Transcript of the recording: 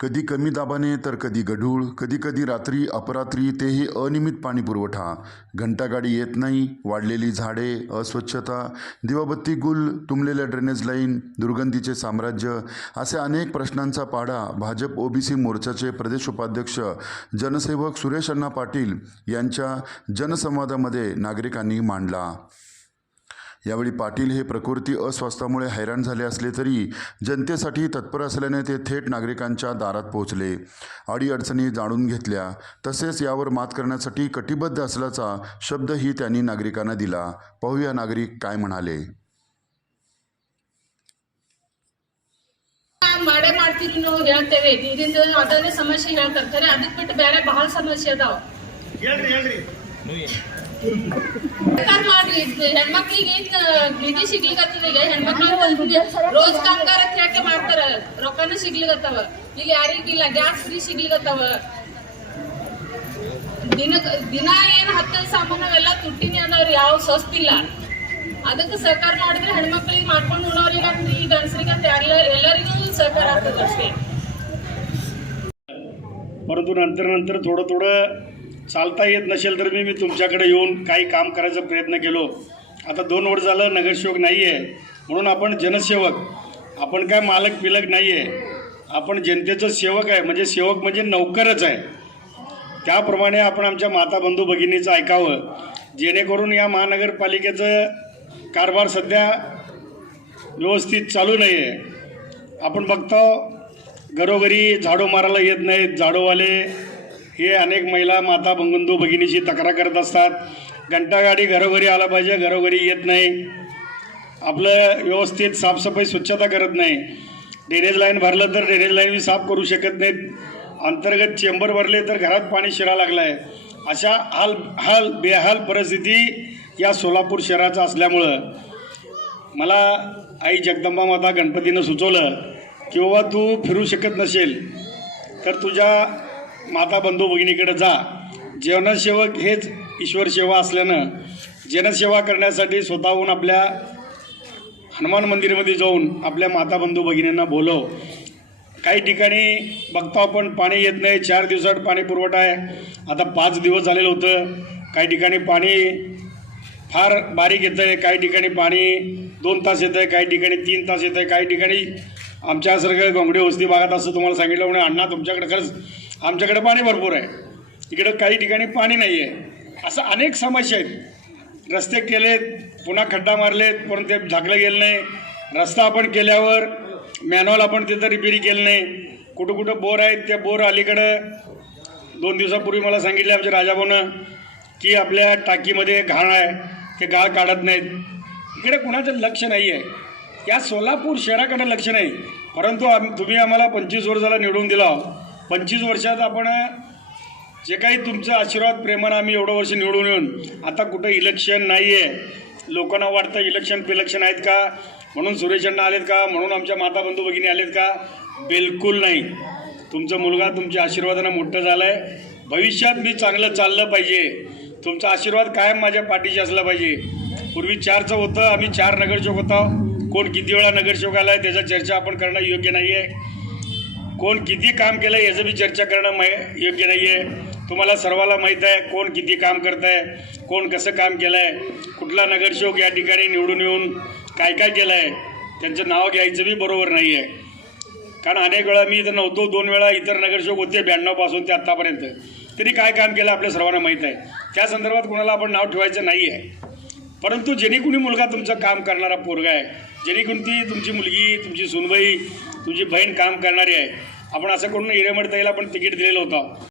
कधी कमी दाबाने तर कधी गढूळ कधी कधी रात्री अपरात्री तेही अनियमित पाणी पुरवठा. घंटागाडी येत नाही वाढलेली झाडे अस्वच्छता दिवाबत्ती गुल तुंबलेल्या ड्रेनेज लाईन दुर्गंधीचे साम्राज्य असे अनेक प्रश्नांचा पाढा भाजप ओबीसी मोर्चाचे प्रदेश उपाध्यक्ष जनसेवक सुरेश अण्णा पाटील यांच्या जनसंवादामध्ये नागरिकांनी मांडला. यावेळी पाटील हे प्रकृती अस्वास्थामुळे हैराण झाले असले तरी जनतेसाठी तत्पर असल्याने ते थेट नागरिकांच्या दारात पोहोचले अडीअडचणी जाणून घेतल्या तसेच यावर मात करण्यासाठी कटिबद्ध असल्याचा शब्दही त्यांनी नागरिकांना दिला पाहूया नागरिक काय म्हणाले ಮಾಡೇ ಮಾಡ್ತೀರಿ ನಾವು ಹೇಳ್ತೇವೆ ಇದರಿಂದ ಅದನ್ನೇ ಸಮಸ್ಯೆ ಹೇಳ್ತಾರೆ ಅದಕ್ಕೆ ಬಿಟ್ಟು ಬೇರೆ ಬಹಳ ಸಮಸ್ಯೆ ಅದಾವ ಹೇಳ್ರಿ ಹೇಳ್ರಿ ಸರ್ಕಾರ ಮಾಡ್ರಿ ಇದ್ ಹೆಣ್ಮಕ್ಳಿಗೆ ಏನ್ ನಿಧಿ ಸಿಗ್ಲಿಕತ್ತದ ಈಗ ಹೆಣ್ಮಕ್ಳಿಗೆ ರೋಜ್ ಕಾಮಗಾರ ಅಂತ ಯಾಕೆ ಮಾಡ್ತಾರ ರೊಕ್ಕನೂ ಸಿಗ್ಲಿಕತ್ತಾವ ಈಗ ಯಾರಿಗಿಲ್ಲ ಗ್ಯಾಸ್ ಫ್ರೀ ಸಿಗ್ಲಿಕತ್ತಾವ ದಿನ ದಿನ ಏನ್ ಹತ್ತ ಸಾಮಾನು ಅವೆಲ್ಲ ತುಟ್ಟಿನಿ ಅದಾವ್ರಿ ಯಾವ ಸ್ವಸ್ತಿಲ್ಲ ಅದಕ್ಕೆ ಸಹಕಾರ ಮಾಡಿದ್ರೆ ಹೆಣ್ಮಕ್ಳಿಗೆ ಮಾಡ್ಕೊಂಡು ಉಣೋರಿಗೆ ಅಂತ ಈ ಗಂಡಸರಿಗೆ ಅಂತ ಎಲ್ಲ ಎಲ್ಲರಿಗೂ ಸಹಕಾರ ಆಗ್ತದೆ ಅಷ್ಟೇ परंतु नंतर नंतर थोडं थोडं चालता येत नसेल तर मी मी तुमच्याकडे येऊन काही काम करायचा प्रयत्न केलो. आता दोन वर्ष झालं नगरसेवक नाही आहे म्हणून आपण जनसेवक. आपण काय मालक पिलक नाही आहे आपण जनतेचं सेवक आहे. म्हणजे सेवक म्हणजे नौकरच आहे. त्याप्रमाणे आपण आमच्या माता बंधू भगिनीचं ऐकावं. जेणेकरून या महानगरपालिकेचं कारभार सध्या व्यवस्थित चालू नाही आहे आपण बघतो घरोघरी झाडू मारायला येत नाहीत. झाडूवाले हे अनेक महिला माता बंगंधू भगिनीची तक्रार करत असतात. घंटागाडी घरोघरी आला पाहिजे घरोघरी येत नाही. आपलं व्यवस्थित साफसफाई स्वच्छता करत नाही. ड्रेनेज लाईन भरलं तर ड्रेनेज लाईन बी साफ करू शकत नाहीत. अंतर्गत चेंबर भरले तर घरात पाणी शिरा लागलं आहे अशा हाल हाल बेहाल परिस्थिती या सोलापूर शहराचा असल्यामुळं मला आई जगदंबा माता गणपतीनं सुचवलं की बाबा तू फिरू शकत नसेल तर तुझ्या माता बंधू भगिनीकडे जा. जनसेवक हेच ईश्वर सेवा असल्यानं जनसेवा करण्यासाठी स्वतःहून आपल्या हनुमान मंदिरमध्ये जाऊन आपल्या माता बंधू भगिनींना बोलव. काही ठिकाणी बघतो आपण पाणी येत नाही. चार दिवसात पाणी पुरवठा आहे. आता पाच दिवस झालेलं होतं. काही ठिकाणी पाणी फार बारीक येतं आहे काही ठिकाणी पाणी दोन तास येतं आहे काही ठिकाणी तीन तास येतं आहे काही ठिकाणी आमच्यासारखं गोंगडे वस्ती भागात असं तुम्हाला सांगितलं. म्हणजे अण्णा तुमच्याकडे खरंच आमच्याकडे पाणी भरपूर आहे. इकडं काही ठिकाणी पाणी नाही आहे असं अनेक समस्या आहेत. रस्ते केलेत पुन्हा खड्डा मारलेत पण ते झाकलं गेलं नाही. रस्ता आपण केल्यावर मॅन्युअल आपण तिथं रिपेरी केलं नाही. कुठं कुठं बोर आहेत त्या बोर अलीकडं. दोन दिवसापूर्वी मला सांगितले आमच्या राजाभाऊनं की आपल्या टाकीमध्ये घाण आहे. ते गाळ काढत नाहीत. इकडे कुणाचं लक्ष नाही आहे या सोलापूर शहराकडं लक्ष नाही. परंतु आम तुम्ही आम्हाला पंचवीस वर्षाला निवडून दिला. पंचवीस वर्षात आपण जे काही तुमचं आशीर्वाद प्रेमानं आम्ही एवढं वर्ष निवडून येऊन आता कुठं इलेक्शन नाही आहे लोकांना वाटतं इलेक्शन पिलेक्शन आहेत का? म्हणून सुरेशांना आलेत का? म्हणून आमच्या माता बंधू भगिनी आलेत का? बिलकुल नाही. तुमचा मुलगा तुमच्या आशीर्वादानं मोठं झालं आहे भविष्यात मी चांगलं चाललं पाहिजे. तुमचा आशीर्वाद कायम माझ्या पाठीशी असला पाहिजे. पूर्वी चारचं होतं आम्ही चार नगरसेवक होतो. कोण किती वेळा नगरसेवक आला आहे त्याचा चर्चा आपण करणं योग्य नाही आहे कोण किती काम केलं आहे याचं बी चर्चा करणं मै योग्य नाही आहे तुम्हाला सर्वाला माहीत आहे कोण किती काम करत आहे कोण कसं काम केलं आहे कुठला नगरसेवक या ठिकाणी निवडून येऊन काय काय केलं आहे त्यांचं नाव घ्यायचं बी बरोबर नाही आहे कारण अनेक वेळा मी इथं नव्हतो दोन वेळा इतर नगरसेवक होते ब्याण्णवपासून ते आत्तापर्यंत. तरी काय काम केलं आपल्या सर्वांना माहीत आहे. त्या संदर्भात कोणाला आपण नाव ठेवायचं नाही आहे परंतु जेणे कुणी मुलगा तुमचं काम करणारा पोरगा आहे जेणे कोणती तुमची मुलगी तुमची सुनबाई तुमची बहीण काम करणारी आहे आपण असं करून हिरेमठ ताईला आपण तिकीट दिलेलं होतं.